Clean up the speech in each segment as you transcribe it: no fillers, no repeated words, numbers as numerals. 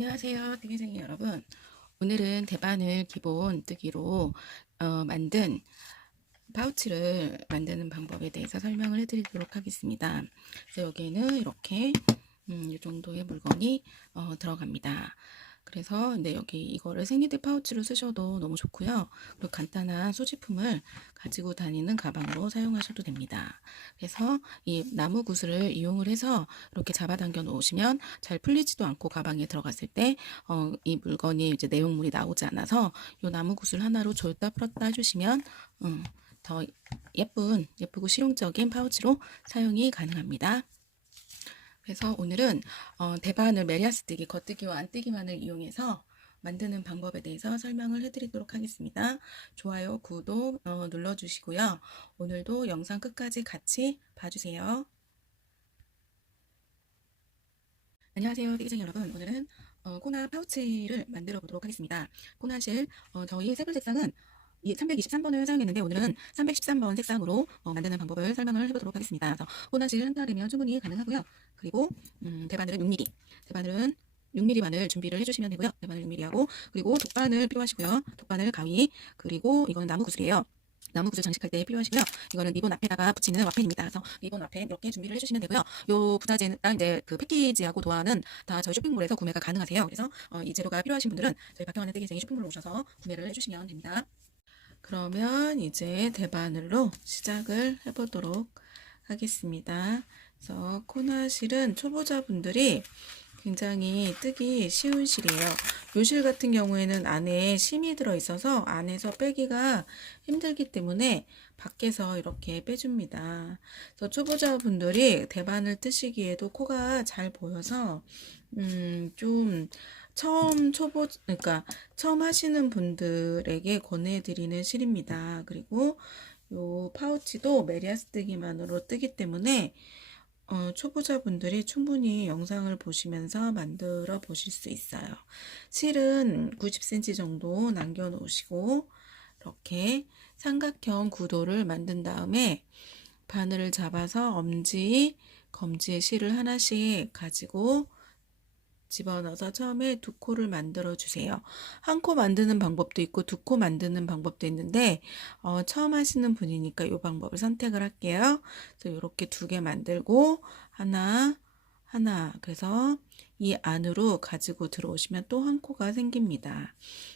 안녕하세요, 뜨개쟁이 여러분. 오늘은 대바늘 기본 뜨기로 만든 파우치를 만드는 방법에 대해서 설명을 해드리도록 하겠습니다. 그래서 여기에는 이렇게 이 정도의 물건이 들어갑니다. 그래서 근데 여기 이거를 생리대 파우치로 쓰셔도 너무 좋고요. 그리고 간단한 소지품을 가지고 다니는 가방으로 사용하셔도 됩니다. 그래서 이 나무 구슬을 이용을 해서 이렇게 잡아당겨 놓으시면 잘 풀리지도 않고 가방에 들어갔을 때 이 물건이 이제 내용물이 나오지 않아서 이 나무 구슬 하나로 조였다 풀었다 해주시면 더 예쁘고 실용적인 파우치로 사용이 가능합니다. 그래서 오늘은 대바늘 메리아스뜨기 겉뜨기와 안뜨기만을 이용해서 만드는 방법에 대해서 설명을 해드리도록 하겠습니다. 좋아요, 구독 눌러주시고요. 오늘도 영상 끝까지 같이 봐주세요. 안녕하세요, 뜨개쟁이 여러분. 오늘은 코나 파우치를 만들어 보도록 하겠습니다. 코나실 저희 색을 색상은 323번을 사용했는데 오늘은 313번 색상으로 만드는 방법을 설명을 해보도록 하겠습니다. 그래서 코나실 한 달이면 충분히 가능하고요. 그리고 대바늘은 6mm, 대바늘은 6mm만을 준비를 해주시면 되고요. 대바늘 6mm하고 그리고 독바늘 필요하시고요. 독바늘 가위, 그리고 이거는 나무 구슬이에요. 나무 구슬 장식할 때 필요하시고요. 이거는 리본 앞에다가 붙이는 와펜입니다. 그래서 리본 와펜 이렇게 준비를 해주시면 되고요. 요 부자재랑 이제 그 패키지하고 도안은 다 저희 쇼핑몰에서 구매가 가능하세요. 그래서 이 재료가 필요하신 분들은 저희 박형환의 뜨개쟁이 쇼핑몰로 오셔서 구매를 해주시면 됩니다. 그러면 이제 대바늘로 시작을 해보도록 하겠습니다. 그래서 코나실은 초보자분들이 굉장히 뜨기 쉬운 실이에요. 요 실 같은 경우에는 안에 심이 들어있어서 안에서 빼기가 힘들기 때문에 밖에서 이렇게 빼줍니다. 그래서 초보자분들이 대바늘 뜨시기에도 코가 잘 보여서 좀 그러니까 처음 하시는 분들에게 권해드리는 실입니다. 그리고 요 파우치도 메리아스뜨기만으로 뜨기 때문에 초보자분들이 충분히 영상을 보시면서 만들어 보실 수 있어요. 실은 90cm 정도 남겨 놓으시고 이렇게 삼각형 구도를 만든 다음에 바늘을 잡아서 엄지, 검지에 실을 하나씩 가지고 집어넣어서 처음에 두 코를 만들어 주세요. 한 코 만드는 방법도 있고 두 코 만드는 방법도 있는데 처음 하시는 분이니까 이 방법을 선택을 할게요. 그래서 이렇게 두 개 만들고 하나 그래서 이 안으로 가지고 들어오시면 또 한 코가 생깁니다.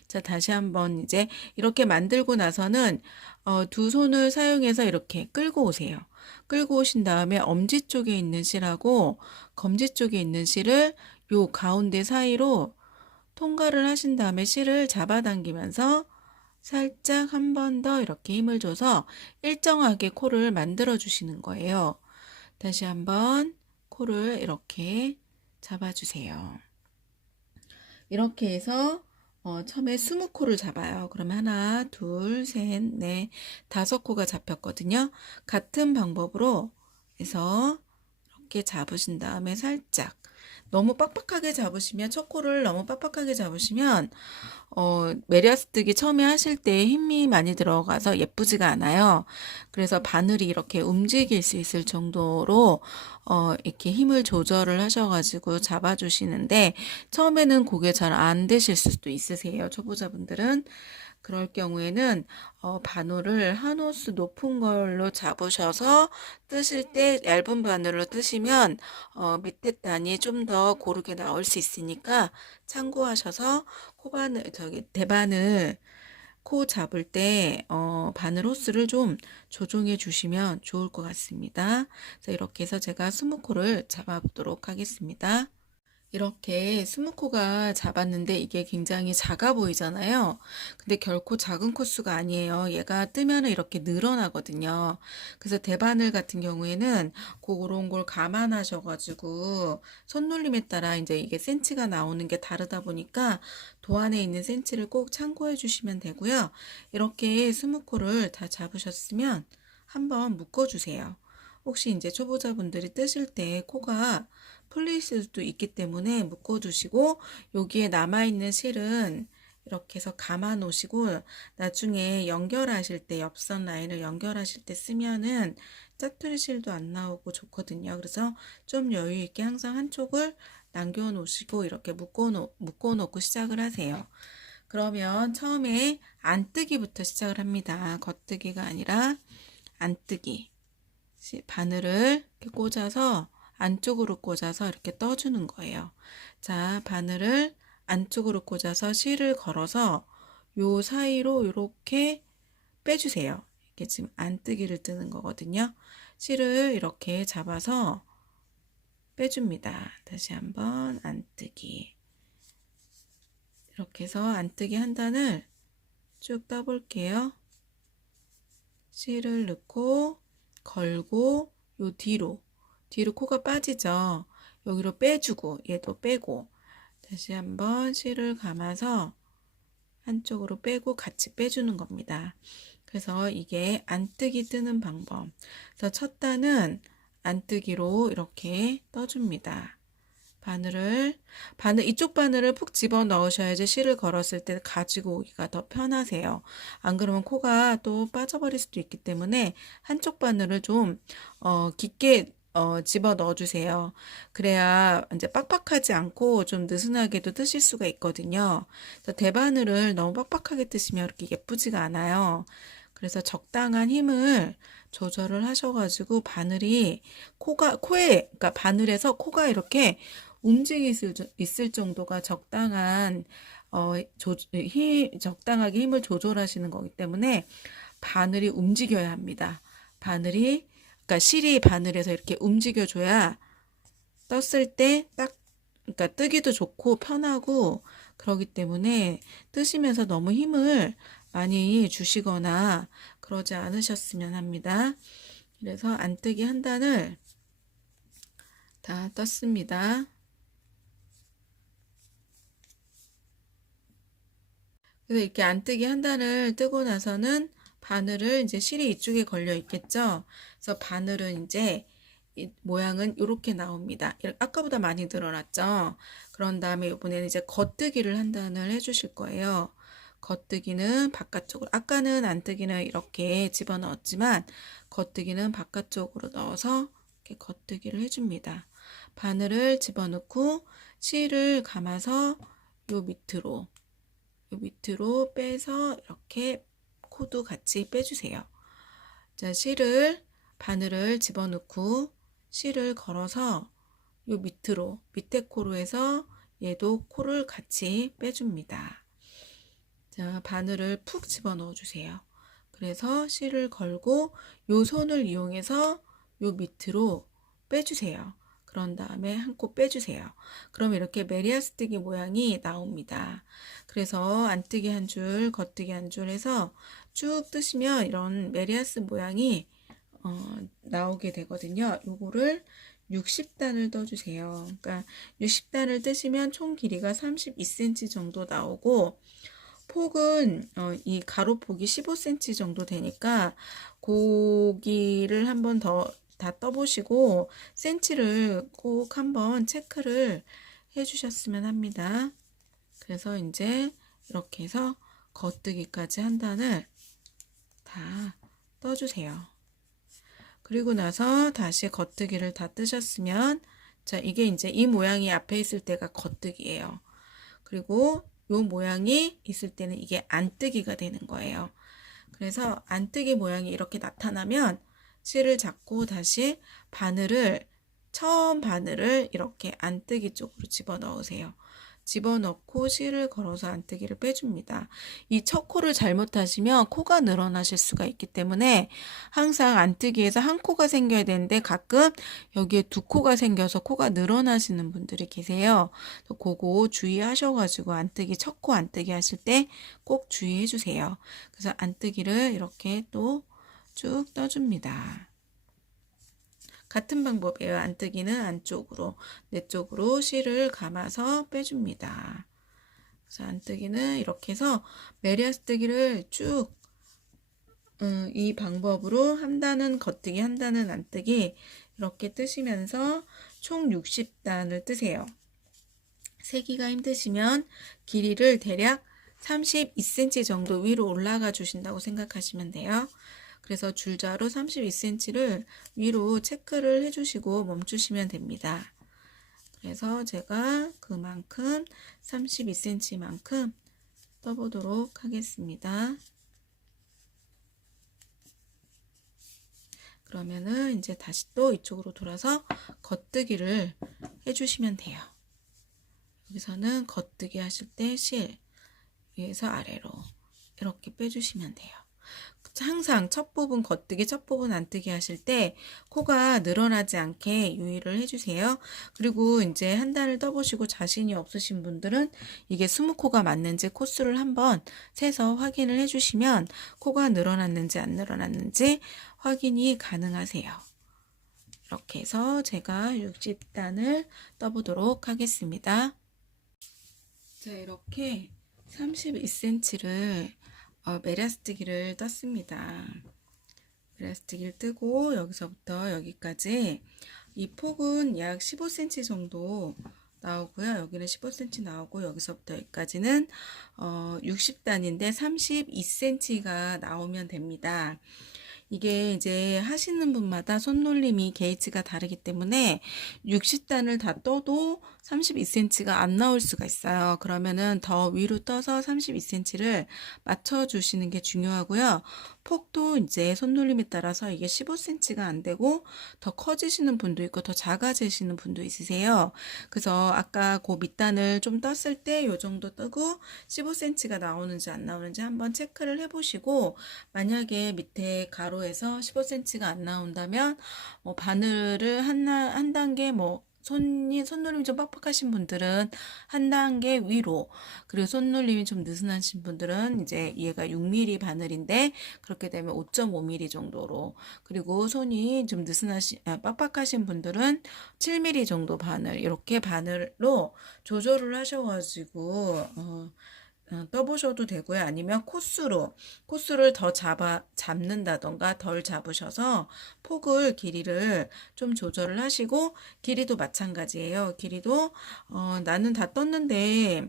자, 다시 한번 이제 이렇게 만들고 나서는 두 손을 사용해서 이렇게 끌고 오세요. 끌고 오신 다음에 엄지 쪽에 있는 실하고 검지 쪽에 있는 실을 요 가운데 사이로 통과를 하신 다음에 실을 잡아당기면서 살짝 한 번 더 이렇게 힘을 줘서 일정하게 코를 만들어 주시는 거예요. 다시 한번 코를 이렇게 잡아주세요. 이렇게 해서 처음에 20코를 잡아요. 그러면 하나, 둘, 셋, 넷, 5코가 잡혔거든요. 같은 방법으로 해서 이렇게 잡으신 다음에 살짝 너무 빡빡하게 잡으시면 첫 코를 너무 빡빡하게 잡으시면 메리아스뜨기 처음에 하실 때 힘이 많이 들어가서 예쁘지가 않아요. 그래서 바늘이 이렇게 움직일 수 있을 정도로 이렇게 힘을 조절을 하셔가지고 잡아주시는데 처음에는 그게 잘 안 되실 수도 있으세요. 초보자분들은. 그럴 경우에는 바늘을 한 호스 높은 걸로 잡으셔서 뜨실 때 얇은 바늘로 뜨시면 밑에 단이 좀 더 고르게 나올 수 있으니까 참고하셔서 대바늘 코 잡을 때 바늘 호스를 좀 조정해 주시면 좋을 것 같습니다. 그래서 이렇게 해서 제가 20코를 잡아 보도록 하겠습니다. 이렇게 20코가 잡았는데 이게 굉장히 작아 보이잖아요. 근데 결코 작은 코수가 아니에요. 얘가 뜨면 이렇게 늘어나거든요. 그래서 대바늘 같은 경우에는 그런 걸 감안하셔가지고 손놀림에 따라 이제 이게 센치가 나오는 게 다르다 보니까 도안에 있는 센치를 꼭 참고해 주시면 되고요. 이렇게 20코를 다 잡으셨으면 한번 묶어주세요. 혹시 이제 초보자분들이 뜨실 때 코가 풀릴 수도 있기 때문에 묶어두시고 여기에 남아있는 실은 이렇게 해서 감아 놓으시고 나중에 연결하실 때 옆선 라인을 연결하실 때 쓰면은 짜투리 실도 안 나오고 좋거든요. 그래서 좀 여유 있게 항상 한쪽을 남겨놓으시고 이렇게 묶어놓고 시작을 하세요. 그러면 처음에 안뜨기부터 시작을 합니다. 겉뜨기가 아니라 안뜨기. 바늘을 이렇게 꽂아서 안쪽으로 꽂아서 이렇게 떠주는 거예요. 자, 바늘을 안쪽으로 꽂아서 실을 걸어서 요 사이로 이렇게 빼주세요. 이게 지금 안뜨기를 뜨는 거거든요. 실을 이렇게 잡아서 빼줍니다. 다시 한번 안뜨기. 이렇게 해서 안뜨기 한 단을 쭉 떠볼게요. 실을 넣고 걸고 요 뒤로 코가 빠지죠. 여기로 빼주고 얘도 빼고 다시 한번 실을 감아서 한쪽으로 빼고 같이 빼주는 겁니다. 그래서 이게 안뜨기 뜨는 방법. 그래서 첫 단은 안뜨기로 이렇게 떠줍니다. 이쪽 바늘을 푹 집어 넣으셔야지 실을 걸었을 때 가지고 오기가 더 편하세요. 안 그러면 코가 또 빠져버릴 수도 있기 때문에 한쪽 바늘을 좀 깊게 집어 넣어주세요. 그래야 이제 빡빡하지 않고 좀 느슨하게도 뜨실 수가 있거든요. 대바늘을 너무 빡빡하게 뜨시면 이렇게 예쁘지가 않아요. 그래서 적당한 힘을 조절을 하셔가지고 바늘이 그러니까 바늘에서 코가 이렇게 움직일 수 있을 정도가 적당한 적당하게 힘을 조절하시는 거기 때문에 바늘이 움직여야 합니다. 그러니까 실이 바늘에서 이렇게 움직여줘야 떴을 때 그러니까 뜨기도 좋고 편하고 그러기 때문에 뜨시면서 너무 힘을 많이 주시거나 그러지 않으셨으면 합니다. 그래서 안뜨기 한 단을 다 떴습니다. 그래서 이렇게 안뜨기 한 단을 뜨고 나서는 바늘을 이제 실이 이쪽에 걸려 있겠죠. 그래서 바늘은 이제 모양은 이렇게 나옵니다. 아까보다 많이 늘어났죠. 그런 다음에 이번에는 이제 겉뜨기를 한 단을 해주실 거예요. 겉뜨기는 바깥쪽으로, 아까는 안뜨기는 이렇게 집어넣었지만 겉뜨기는 바깥쪽으로 넣어서 이렇게 겉뜨기를 해줍니다. 바늘을 집어넣고 실을 감아서 요 밑으로 빼서 이렇게 코도 같이 빼주세요. 자, 바늘을 집어넣고 실을 걸어서 요 밑에 코로 해서 얘도 코를 같이 빼줍니다. 자, 바늘을 푹 집어넣어 주세요. 그래서 실을 걸고 요 손을 이용해서 요 밑으로 빼주세요. 그런 다음에 한 코 빼주세요. 그럼 이렇게 메리아스뜨기 모양이 나옵니다. 그래서 안뜨기 한 줄, 겉뜨기 한 줄 해서 쭉 뜨시면 이런 메리아스 모양이 나오게 되거든요. 요거를 60단을 떠주세요. 그러니까 60단을 뜨시면 총 길이가 32cm 정도 나오고 폭은 이 가로폭이 15cm 정도 되니까 고기를 한번 더 다 떠보시고 센치를 꼭 한번 체크를 해주셨으면 합니다. 그래서 이제 이렇게 해서 겉뜨기까지 한 단을 다 떠주세요. 그리고 나서 다시 겉뜨기를 다 뜨셨으면 자, 이게 이제 이 모양이 앞에 있을 때가 겉뜨기예요. 그리고 요 모양이 있을 때는 이게 안뜨기가 되는 거예요. 그래서 안뜨기 모양이 이렇게 나타나면 실을 잡고 다시 처음 바늘을 이렇게 안뜨기 쪽으로 집어넣으세요. 집어넣고 실을 걸어서 안뜨기를 빼줍니다. 이 첫 코를 잘못하시면 코가 늘어나실 수가 있기 때문에 항상 안뜨기에서 한 코가 생겨야 되는데 가끔 여기에 두 코가 생겨서 코가 늘어나시는 분들이 계세요. 그거 주의하셔가지고 첫 코 안뜨기 하실 때 꼭 주의해 주세요. 그래서 안뜨기를 이렇게 또 쭉 떠줍니다. 같은 방법이에요. 안뜨기는 안쪽으로, 내 쪽으로 실을 감아서 빼줍니다. 그래서 안뜨기는 이렇게 해서 메리아스뜨기를 쭉 이 방법으로 한 단은 겉뜨기, 한 단은 안뜨기 이렇게 뜨시면서 총 60단을 뜨세요. 세기가 힘드시면 길이를 대략 32cm 정도 위로 올라가 주신다고 생각하시면 돼요. 그래서 줄자로 32cm를 위로 체크를 해주시고 멈추시면 됩니다. 그래서 제가 그만큼 32cm만큼 떠보도록 하겠습니다. 그러면은 이제 다시 또 이쪽으로 돌아서 겉뜨기를 해주시면 돼요. 여기서는 겉뜨기 하실 때 실 위에서 아래로 이렇게 빼주시면 돼요. 항상 첫 부분 겉뜨기, 첫 부분 안뜨기 하실 때 코가 늘어나지 않게 유의를 해주세요. 그리고 이제 한 단을 떠보시고 자신이 없으신 분들은 이게 스무코가 맞는지 코수를 한번 세서 확인을 해주시면 코가 늘어났는지 안 늘어났는지 확인이 가능하세요. 이렇게 해서 제가 60단을 떠보도록 하겠습니다. 자, 이렇게 32cm를 메리아스뜨기를 떴습니다. 메리아스뜨기를 뜨고 여기서부터 여기까지 이 폭은 약 15cm 정도 나오고요. 여기는 15cm 나오고 여기서부터 여기까지는 60단인데 32cm가 나오면 됩니다. 이게 이제 하시는 분마다 손놀림이 게이지가 다르기 때문에 60단을 다 떠도 32cm가 안 나올 수가 있어요. 그러면은 더 위로 떠서 32cm를 맞춰 주시는 게 중요하고요. 폭도 이제 손놀림에 따라서 이게 15cm가 안 되고 더 커지시는 분도 있고 더 작아지시는 분도 있으세요. 그래서 아까 그 밑단을 좀 떴을 때 요 정도 뜨고 15cm가 나오는지 안 나오는지 한번 체크를 해보시고, 만약에 밑에 가로에서 15cm가 안 나온다면 바늘을 한 단계 손놀림이 좀 빡빡하신 분들은 한 단계 위로, 그리고 손놀림이 좀 느슨하신 분들은 이제 얘가 6mm 바늘인데 그렇게 되면 5.5mm 정도로, 그리고 손이 좀 빡빡하신 분들은 7mm 정도 바늘, 이렇게 바늘로 조절을 하셔가지고 떠보셔도 되고요. 아니면 코스를 더 잡는다던가 덜 잡으셔서 폭을 길이를 좀 조절을 하시고, 길이도 마찬가지예요. 길이도 나는 다 떴는데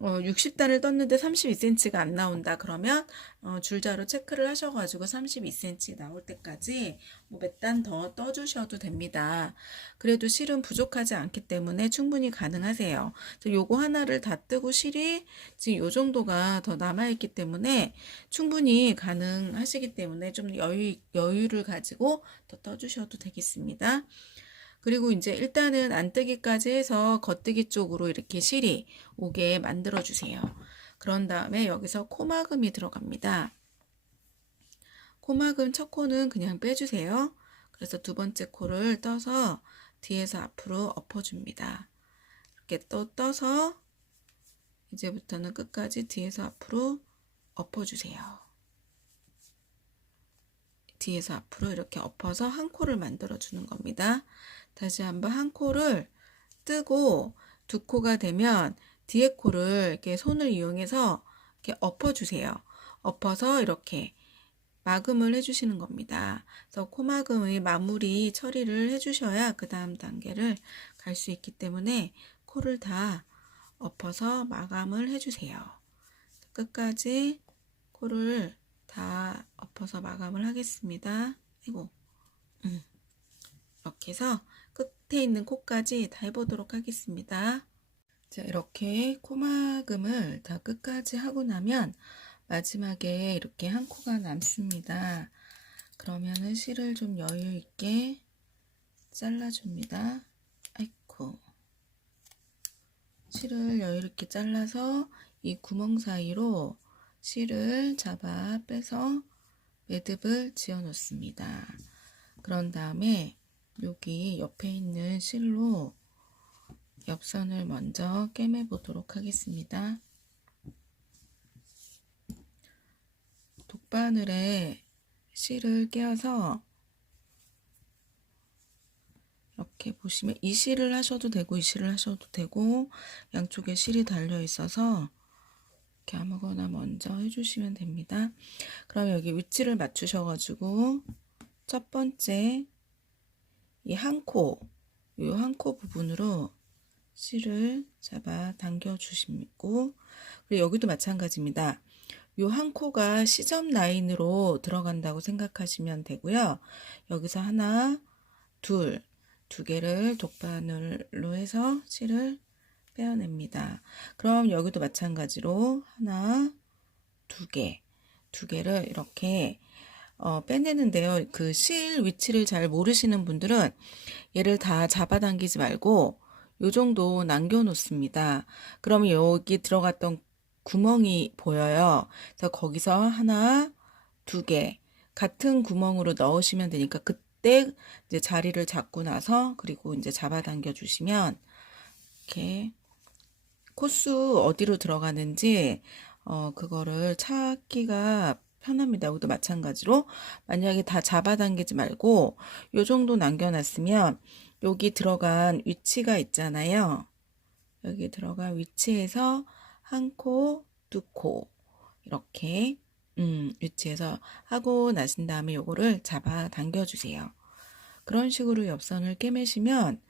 60단을 떴는데 32cm가 안 나온다 그러면 줄자로 체크를 하셔가지고 32cm 나올 때까지 몇 단 더 떠주셔도 됩니다. 그래도 실은 부족하지 않기 때문에 충분히 가능하세요. 요거 하나를 다 뜨고 실이 지금 요 정도가 더 남아있기 때문에 충분히 가능하시기 때문에 좀 여유를 가지고 더 떠주셔도 되겠습니다. 그리고 이제 일단은 안뜨기까지 해서 겉뜨기 쪽으로 이렇게 실이 오게 만들어 주세요. 그런 다음에 여기서 코막음이 들어갑니다. 코막음 첫 코는 그냥 빼주세요. 그래서 두 번째 코를 떠서 뒤에서 앞으로 엎어줍니다. 이렇게 또 떠서 이제부터는 끝까지 뒤에서 앞으로 엎어주세요. 뒤에서 앞으로 이렇게 엎어서 한 코를 만들어 주는 겁니다. 다시 한번 한 코를 뜨고 두 코가 되면 뒤에 코를 이렇게 손을 이용해서 이렇게 엎어주세요. 엎어서 이렇게 마금을 해주시는 겁니다. 그래서 코마금의 마무리 처리를 해주셔야 그 다음 단계를 갈 수 있기 때문에 코를 다 엎어서 마감을 해주세요. 끝까지 코를 다 엎어서 마감을 하겠습니다. 이렇게 해서 끝에 있는 코까지 다 해보도록 하겠습니다. 자, 이렇게 코막음을 다 끝까지 하고 나면 마지막에 이렇게 한 코가 남습니다. 그러면은 실을 좀 여유 있게 잘라줍니다. 아이쿠. 실을 여유 있게 잘라서 이 구멍 사이로 실을 잡아 빼서 매듭을 지어 놓습니다. 그런 다음에 여기 옆에 있는 실로 옆선을 먼저 꿰매 보도록 하겠습니다. 독바늘에 실을 꿰어서 이렇게 보시면 이 실을 하셔도 되고 이 실을 하셔도 되고 양쪽에 실이 달려 있어서 이렇게 아무거나 먼저 해주시면 됩니다. 그럼 여기 위치를 맞추셔가지고 첫 번째 이 한 코, 이 한 코 부분으로 실을 잡아 당겨 주시고, 그리고 여기도 마찬가지입니다. 이 한 코가 시점 라인으로 들어간다고 생각하시면 되고요. 여기서 하나, 둘, 두 개를 독바늘로 해서 실을 빼어냅니다. 그럼 여기도 마찬가지로 하나, 두 개를 이렇게 빼내는데요. 그 실 위치를 잘 모르시는 분들은 얘를 다 잡아당기지 말고 요 정도 남겨 놓습니다. 그러면 여기 들어갔던 구멍이 보여요. 그래서 거기서 하나, 두 개 같은 구멍으로 넣으시면 되니까 그때 이제 자리를 잡고 나서 그리고 이제 잡아당겨 주시면 이렇게 코수 어디로 들어가는지 그거를 찾기가 편합니다. 여기도 마찬가지로 만약에 다 잡아당기지 말고 요 정도 남겨놨으면 여기 들어간 위치가 있잖아요. 여기 들어간 위치에서 한 코, 두 코 이렇게 위치에서 하고 나신 다음에 요거를 잡아당겨 주세요. 그런 식으로 옆선을 꿰매시면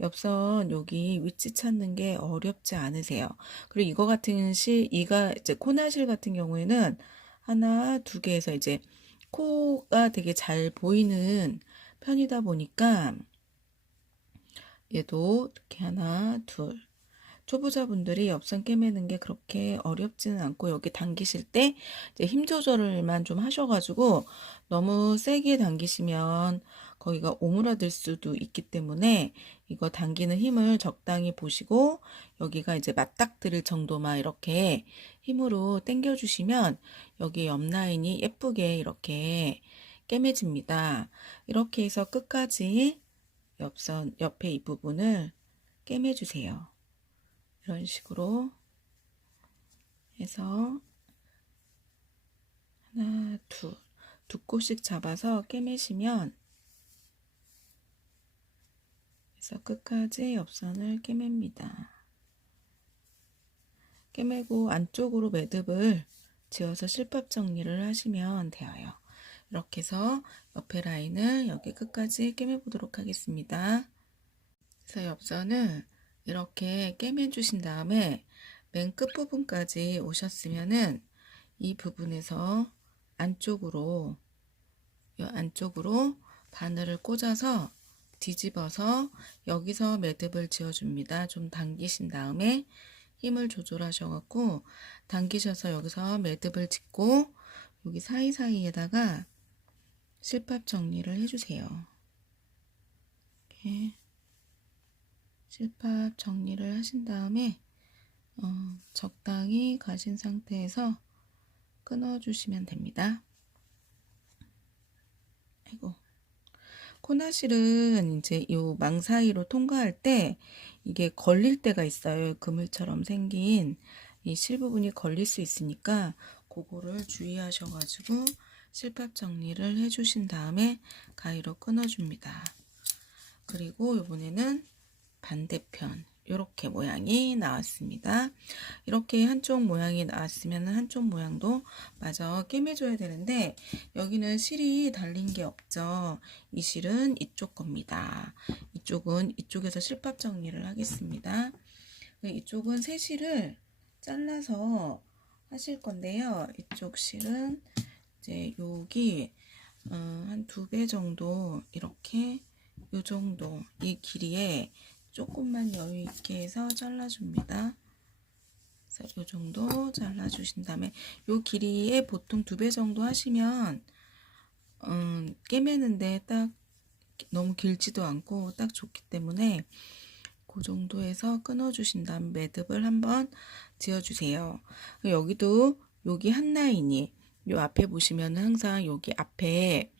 옆선 여기 위치 찾는 게 어렵지 않으세요. 그리고 이거 같은 이가 이제 코나실 같은 경우에는 하나, 두 개에서 이제 코가 되게 잘 보이는 편이다 보니까 얘도 이렇게 하나, 둘. 초보자분들이 옆선 꿰매는 게 그렇게 어렵지는 않고 여기 당기실 때 이제 힘 조절을만 좀 하셔가지고 너무 세게 당기시면 거기가 오므라들 수도 있기 때문에 이거 당기는 힘을 적당히 보시고 여기가 이제 맞닥뜨릴 정도만 이렇게 힘으로 당겨 주시면 여기 옆 라인이 예쁘게 이렇게 꿰매집니다. 이렇게 해서 끝까지 옆선 옆에 이 부분을 꿰매 주세요. 이런 식으로 해서 하나, 두 코씩 잡아서 꿰매시면 그래서 끝까지 옆선을 꿰맵니다. 꿰매고 안쪽으로 매듭을 지어서 실밥 정리를 하시면 되어요. 이렇게 해서 옆에 라인을 여기 끝까지 꿰매 보도록 하겠습니다. 그래서 옆선을 이렇게 꿰매 주신 다음에 맨 끝부분까지 오셨으면은 이 부분에서 안쪽으로 바늘을 꽂아서 뒤집어서 여기서 매듭을 지어줍니다. 좀 당기신 다음에 힘을 조절하셔갖고 당기셔서 여기서 매듭을 짓고 여기 사이사이에다가 실밥 정리를 해주세요. 이렇게 실밥 정리를 하신 다음에 적당히 가신 상태에서 끊어주시면 됩니다. 아이고. 코나실은 이제 요 망 사이로 통과할 때 이게 걸릴 때가 있어요. 그물처럼 생긴 이 실 부분이 걸릴 수 있으니까 그거를 주의하셔가지고 실밥 정리를 해주신 다음에 가위로 끊어줍니다. 그리고 이번에는 반대편 이렇게 모양이 나왔습니다. 이렇게 한쪽 모양이 나왔으면 한쪽 모양도 마저 꿰매줘야 되는데 여기는 실이 달린 게 없죠. 이 실은 이쪽 겁니다. 이쪽은 이쪽에서 실밥 정리를 하겠습니다. 이쪽은 새 실을 잘라서 하실 건데요. 이쪽 실은 이제 여기 한 2배 정도 이렇게 요 정도 이 길이에 조금만 여유 있게 해서 잘라줍니다. 그래서 요 정도 잘라주신 다음에 요 길이에 보통 2배 정도 하시면 꿰매는데 딱 너무 길지도 않고 딱 좋기 때문에 그 정도 해서 끊어주신 다음 매듭을 한번 지어주세요. 여기도 여기 한 라인이 요 앞에 보시면 항상 여기 앞에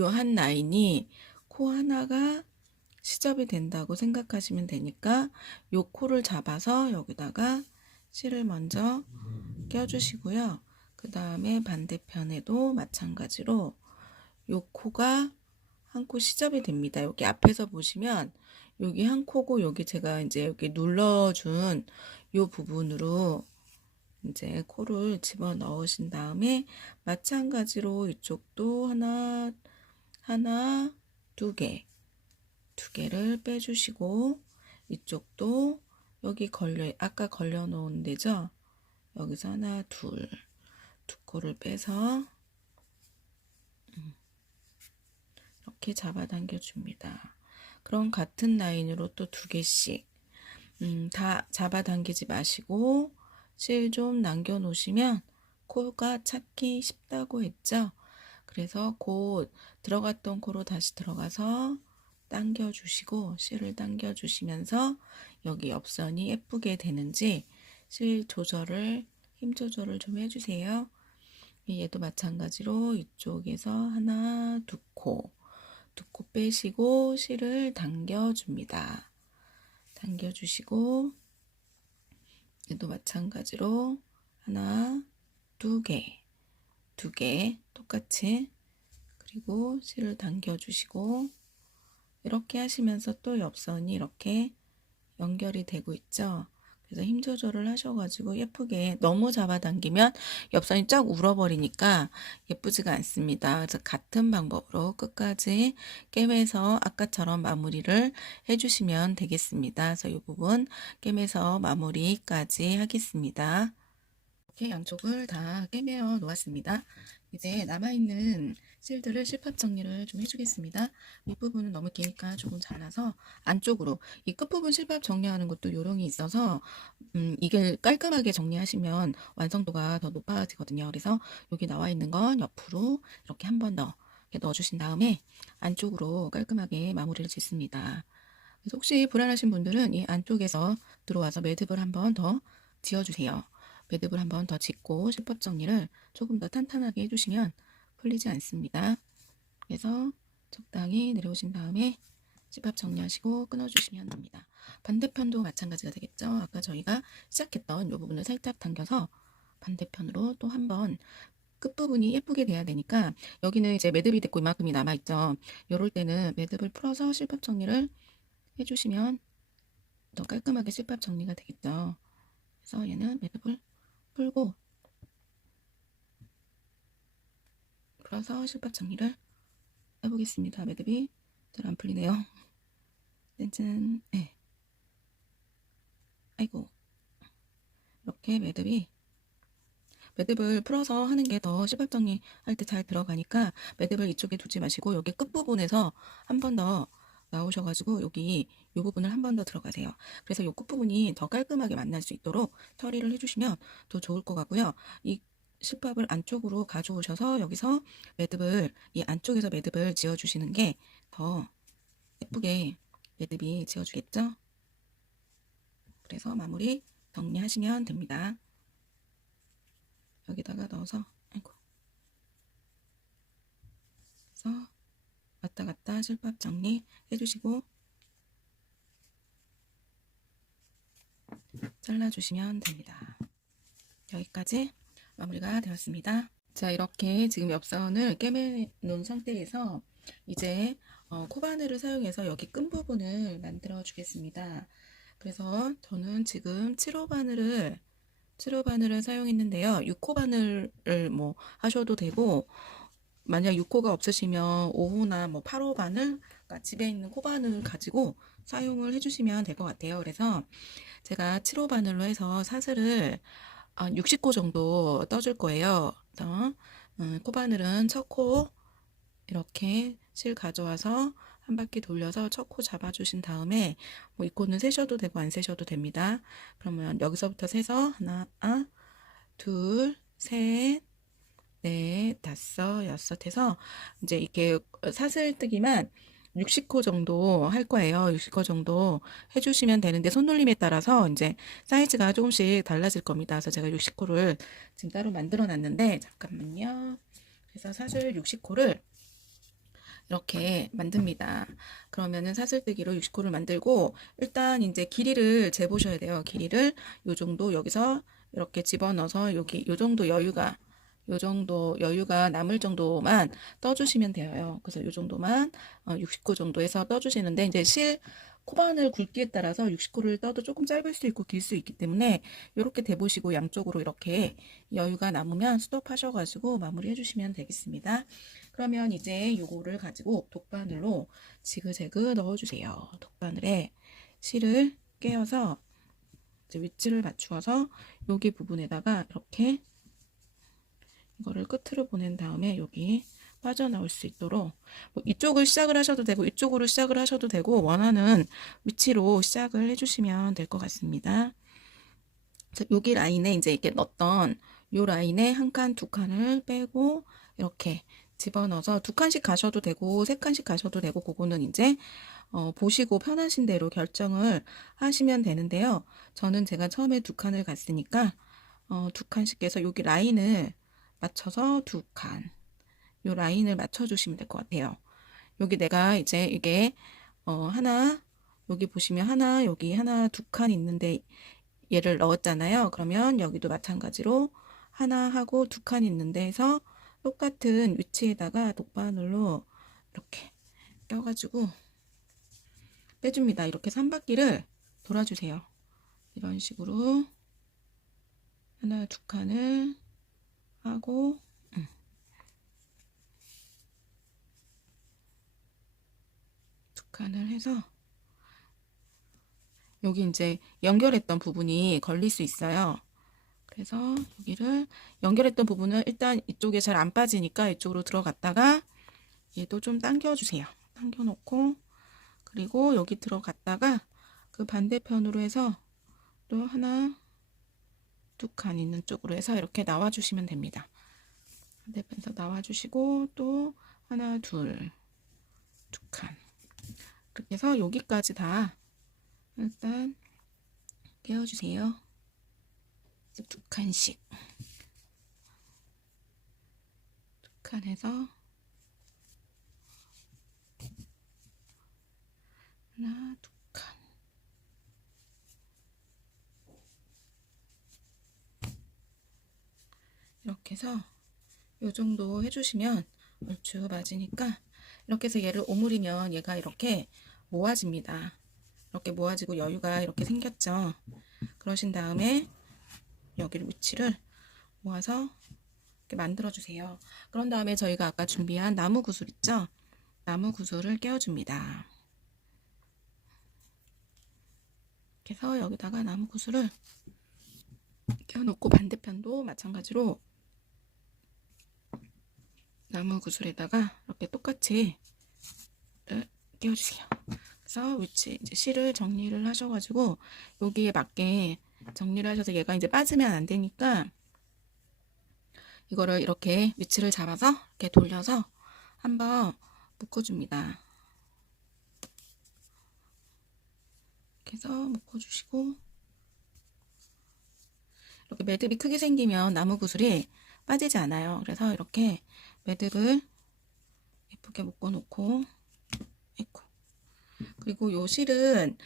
요 한 라인이 코 하나가 시접이 된다고 생각하시면 되니까 요 코를 잡아서 여기다가 실을 먼저 껴주시고요. 그 다음에 반대편에도 마찬가지로 요 코가 한 코 시접이 됩니다. 여기 앞에서 보시면 여기 한 코고 여기 제가 이제 여기 눌러준 요 부분으로 이제 코를 집어 넣으신 다음에 마찬가지로 이쪽도 하나, 두 개를 빼주시고 이쪽도 여기 아까 걸려 놓은 데죠. 여기서 하나, 두 코를 빼서 이렇게 잡아당겨 줍니다. 그럼 같은 라인으로 또 2개씩 다 잡아당기지 마시고 실 좀 남겨 놓으시면 코가 찾기 쉽다고 했죠. 그래서 곧 들어갔던 코로 다시 들어가서 당겨 주시고 실을 당겨 주시면서 여기 옆선이 예쁘게 되는지 실 조절을 힘 조절을 좀 해주세요. 얘도 마찬가지로 이쪽에서 하나, 2코 빼시고 실을 당겨 줍니다. 당겨 주시고 얘도 마찬가지로 하나, 2개 똑같이 그리고 실을 당겨 주시고 이렇게 하시면서 또 옆선이 이렇게 연결이 되고 있죠. 그래서 힘 조절을 하셔가지고 예쁘게 너무 잡아당기면 옆선이 쫙 울어버리니까 예쁘지가 않습니다. 그래서 같은 방법으로 끝까지 꿰매서 아까처럼 마무리를 해주시면 되겠습니다. 그래서 이 부분 꿰매서 마무리까지 하겠습니다. 이렇게 양쪽을 다 꿰매어 놓았습니다. 이제 남아있는 실들을 실밥 정리를 좀 해주겠습니다. 윗부분은 너무 기니까 조금 잘라서 안쪽으로 이 끝부분 실밥 정리하는 것도 요령이 있어서 이게 깔끔하게 정리하시면 완성도가 더 높아지거든요. 그래서 여기 나와 있는 건 옆으로 이렇게 한 번 더 넣어주신 다음에 안쪽으로 깔끔하게 마무리를 짓습니다. 그래서 혹시 불안하신 분들은 이 안쪽에서 들어와서 매듭을 한 번 더 지어주세요. 매듭을 한 번 더 짓고 실밥 정리를 조금 더 탄탄하게 해주시면 풀리지 않습니다. 그래서 적당히 내려오신 다음에 실밥 정리하시고 끊어주시면 됩니다. 반대편도 마찬가지가 되겠죠. 아까 저희가 시작했던 이 부분을 살짝 당겨서 반대편으로 또 한번 끝부분이 예쁘게 돼야 되니까 여기는 이제 매듭이 됐고 이만큼이 남아있죠. 이럴 때는 매듭을 풀어서 실밥 정리를 해주시면 더 깔끔하게 실밥 정리가 되겠죠. 그래서 얘는 매듭을 풀고 풀어서 실밥 정리를 해보겠습니다. 매듭이 잘 안 풀리네요. 짠짠. 네. 아이고. 이렇게 매듭을 풀어서 하는 게 더 실밥 정리할 때 잘 들어가니까 매듭을 이쪽에 두지 마시고 여기 끝부분에서 한 번 더 나오셔가지고 여기 이 부분을 한 번 더 들어가세요. 그래서 이 끝부분이 더 깔끔하게 만날 수 있도록 처리를 해주시면 더 좋을 것 같고요. 이 실밥을 안쪽으로 가져오셔서 여기서 매듭을 이 안쪽에서 매듭을 지어주시는 게 더 예쁘게 매듭이 지어주겠죠. 그래서 마무리 정리하시면 됩니다. 여기다가 넣어서 아이고 그래서 왔다 갔다 실밥 정리 해주시고 잘라주시면 됩니다. 여기까지 마무리가 되었습니다. 자, 이렇게 지금 옆선을 꿰매 놓은 상태에서 이제 코바늘을 사용해서 여기 끈 부분을 만들어 주겠습니다. 그래서 저는 지금 7호 바늘을 사용했는데요. 6호 바늘을 뭐 하셔도 되고 만약 6호가 없으시면 5호나 뭐 8호 바늘, 그러니까 집에 있는 코바늘 가지고 사용을 해주시면 될 것 같아요. 그래서 제가 7호 바늘로 해서 사슬을 60코 정도 떠줄 거예요. 그래서 코바늘은 첫 코 이렇게 실 가져와서 한 바퀴 돌려서 첫 코 잡아주신 다음에 뭐 이 코는 세셔도 되고 안 세셔도 됩니다. 그러면 여기서부터 세서 하나, 둘, 셋, 넷, 다섯, 여섯 해서 이제 이렇게 사슬뜨기만 60코 정도 할 거예요. 60코 정도 해주시면 되는데 손놀림에 따라서 이제 사이즈가 조금씩 달라질 겁니다. 그래서 제가 60코를 지금 따로 만들어 놨는데 잠깐만요. 그래서 사슬 60코를 이렇게 만듭니다. 그러면은 사슬뜨기로 60코를 만들고 일단 이제 길이를 재보셔야 돼요. 길이를 요 정도 여기서 이렇게 집어넣어서 여기 요 정도 여유가 남을 정도만 떠주시면 돼요. 그래서 요 정도만 60코 정도 해서 떠주시는데 이제 실 코바늘 굵기에 따라서 60코를 떠도 조금 짧을 수 있고 길 수 있기 때문에 이렇게 대보시고 양쪽으로 이렇게 여유가 남으면 스톱하셔가지고 마무리 해주시면 되겠습니다. 그러면 이제 요거를 가지고 독바늘로 지그재그 넣어주세요. 독바늘에 실을 꿰어서 이제 위치를 맞추어서 여기 부분에다가 이렇게 이거를 끝으로 보낸 다음에 여기 빠져나올 수 있도록 뭐 이쪽을 시작을 하셔도 되고 이쪽으로 시작을 하셔도 되고 원하는 위치로 시작을 해주시면 될 것 같습니다. 여기 라인에 이제 이렇게 넣었던 요 라인에 한 칸, 두 칸을 빼고 이렇게 집어넣어서 두 칸씩 가셔도 되고 세 칸씩 가셔도 되고 그거는 이제 보시고 편하신 대로 결정을 하시면 되는데요. 저는 제가 처음에 두 칸을 갔으니까 두 칸씩 해서 여기 라인을 맞춰서 두 칸, 요 라인을 맞춰 주시면 될 것 같아요. 여기 내가 이제 이게 하나, 여기 보시면 하나, 여기 하나, 두 칸 있는데 얘를 넣었잖아요. 그러면 여기도 마찬가지로 하나 하고 두 칸 있는데 해서 똑같은 위치에다가 독바늘로 이렇게 껴가지고 빼줍니다. 이렇게 3바퀴를 돌아주세요. 이런 식으로 하나, 두 칸을 하고 두 칸을 해서 여기 이제 연결했던 부분이 걸릴 수 있어요. 그래서 여기를 연결했던 부분은 일단 이쪽에 잘 안 빠지니까 이쪽으로 들어갔다가 얘도 좀 당겨주세요. 당겨 놓고 그리고 여기 들어갔다가 그 반대편으로 해서 또 하나 두 칸 있는 쪽으로 해서 이렇게 나와 주시면 됩니다. 반대편에서 나와 주시고 또 하나 둘 두 칸 그렇게 해서 여기까지 다 일단 끼워주세요. 두 칸씩 두 칸 해서 하나 두 칸 이렇게 해서 요 정도 해주시면 얼추 맞으니까 이렇게 해서 얘를 오므리면 얘가 이렇게 모아집니다. 이렇게 모아지고 여유가 이렇게 생겼죠. 그러신 다음에 여기를 위치를 모아서 이렇게 만들어 주세요. 그런 다음에 저희가 아까 준비한 나무 구슬 있죠? 나무 구슬을 끼워줍니다. 이렇게 해서 여기다가 나무 구슬을 끼워놓고 반대편도 마찬가지로 나무 구슬에다가 이렇게 똑같이 끼워주세요. 그래서 위치 이제 실을 정리를 하셔가지고 여기에 맞게 정리를 하셔서 얘가 이제 빠지면 안 되니까 이거를 이렇게 위치를 잡아서 이렇게 돌려서 한번 묶어줍니다. 이렇게 해서 묶어주시고 이렇게 매듭이 크게 생기면 나무 구슬이 빠지지 않아요. 그래서 이렇게 매듭을 예쁘게 묶어놓고 있고 그리고 요 실은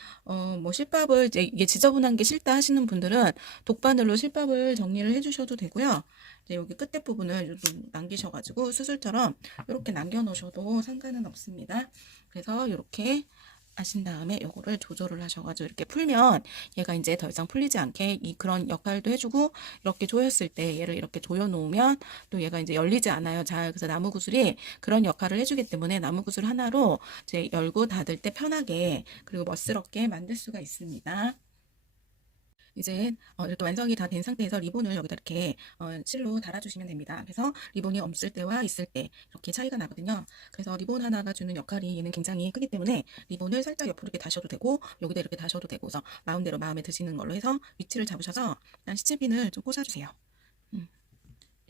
뭐 실밥을 이게 지저분한 게 싫다 하시는 분들은 독바늘로 실밥을 정리를 해주셔도 되고요. 이제 여기 끝에 부분을 좀 남기셔가지고 수술처럼 이렇게 남겨놓으셔도 상관은 없습니다. 그래서 이렇게 하신 다음에 요거를 조절을 하셔가지고 이렇게 풀면 얘가 이제 더 이상 풀리지 않게 그런 역할도 해주고 이렇게 조였을 때 얘를 이렇게 조여 놓으면 또 얘가 이제 열리지 않아요. 잘 그래서 나무 구슬이 그런 역할을 해주기 때문에 나무 구슬 하나로 이제 열고 닫을 때 편하게 그리고 멋스럽게 만들 수가 있습니다. 이제 이렇게 완성이 다 된 상태에서 리본을 여기다 이렇게 실로 달아주시면 됩니다. 그래서 리본이 없을 때와 있을 때 이렇게 차이가 나거든요. 그래서 리본 하나가 주는 역할이 얘는 굉장히 크기 때문에 리본을 살짝 옆으로 이렇게 다셔도 되고 여기다 이렇게 다셔도 되고 그래서 마음대로 마음에 드시는 걸로 해서 위치를 잡으셔서 일단 시침핀을 좀 꽂아주세요.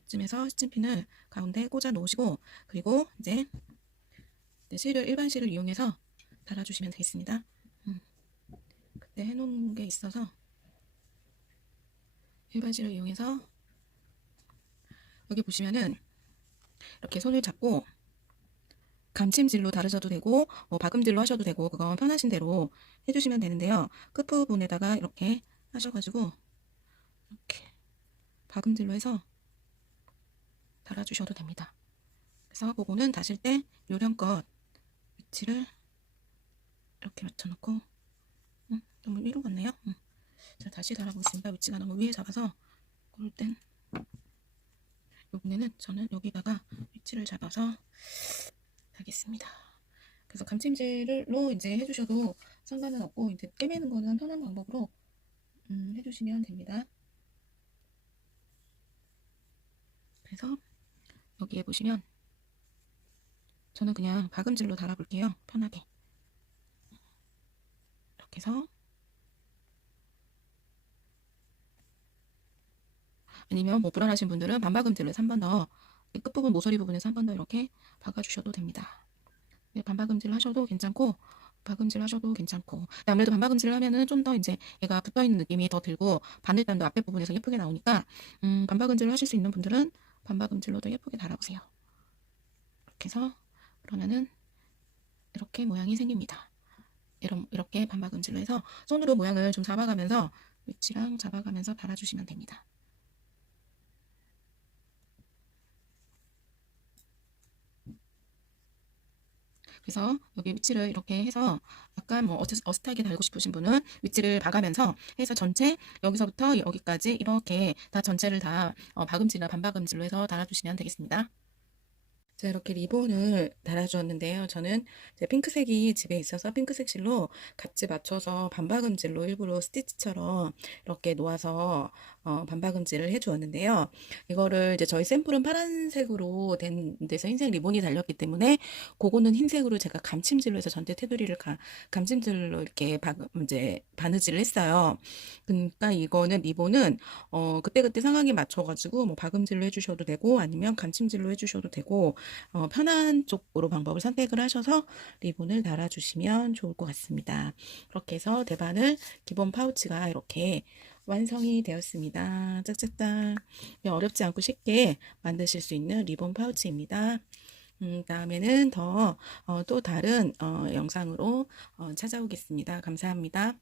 이쯤에서 시침핀을 가운데 꽂아 놓으시고 그리고 이제 실을 일반 실을 이용해서 달아주시면 되겠습니다. 그때 해놓은 게 있어서 일반 실을 이용해서 여기 보시면은 이렇게 손을 잡고 감침질로 다르셔도 되고 박음질로 하셔도 되고 그건 편하신 대로 해주시면 되는데요. 끝부분에다가 이렇게 하셔가지고 이렇게 박음질로 해서 달아주셔도 됩니다. 그래서 그거는 다실 때 요령껏 위치를 이렇게 맞춰놓고 너무 위로 갔네요. 자, 다시 달아보겠습니다. 위치가 너무 위에 잡아서 그럴 땐 요번에는 저는 여기다가 위치를 잡아서 하겠습니다. 그래서 감침질로 이제 해주셔도 상관은 없고 이제 꿰매는 거는 편한 방법으로 해주시면 됩니다. 그래서 여기에 보시면 저는 그냥 박음질로 달아볼게요. 편하게. 이렇게 해서, 아니면 뭐 불안하신 분들은 반박음질로 해서 한 번 더, 이 끝부분 모서리 부분에서 한 번 더 이렇게 박아주셔도 됩니다. 네, 반박음질 하셔도 괜찮고, 박음질 하셔도 괜찮고. 아무래도 반박음질을 하면은 좀 더 이제 얘가 붙어있는 느낌이 더 들고, 바늘단도 앞에 부분에서 예쁘게 나오니까, 반박음질을 하실 수 있는 분들은 반박음질로도 예쁘게 달아보세요. 이렇게 해서, 그러면은 이렇게 모양이 생깁니다. 이렇게 반박음질로 해서 손으로 모양을 좀 잡아가면서, 위치랑 잡아가면서 달아주시면 됩니다. 그래서 여기 위치를 이렇게 해서 약간 뭐 어슷하게 달고 싶으신 분은 위치를 봐가면서 해서 전체 여기서부터 여기까지 이렇게 다 전체를 다 박음질이나 반박음질로 해서 달아주시면 되겠습니다. 자, 이렇게 리본을 달아주었는데요. 저는 이제 핑크색이 집에 있어서 핑크색 실로 같이 맞춰서 반박음질로 일부러 스티치처럼 이렇게 놓아서 반박음질을 해주었는데요. 이거를 이제 저희 샘플은 파란색으로 된 데서 흰색 리본이 달렸기 때문에 그거는 흰색으로 제가 감침질로 해서 전체 테두리를 감침질로 이렇게 이제 바느질을 했어요. 그러니까 이거는 리본은 그때그때 상황에 맞춰가지고 뭐 박음질로 해주셔도 되고 아니면 감침질로 해주셔도 되고 편한 쪽으로 방법을 선택을 하셔서 리본을 달아주시면 좋을 것 같습니다. 그렇게 해서 대바늘 기본 파우치가 이렇게 완성이 되었습니다. 짝짝짝. 어렵지 않고 쉽게 만드실 수 있는 리본 파우치입니다. 다음에는 또 다른 영상으로 찾아오겠습니다. 감사합니다.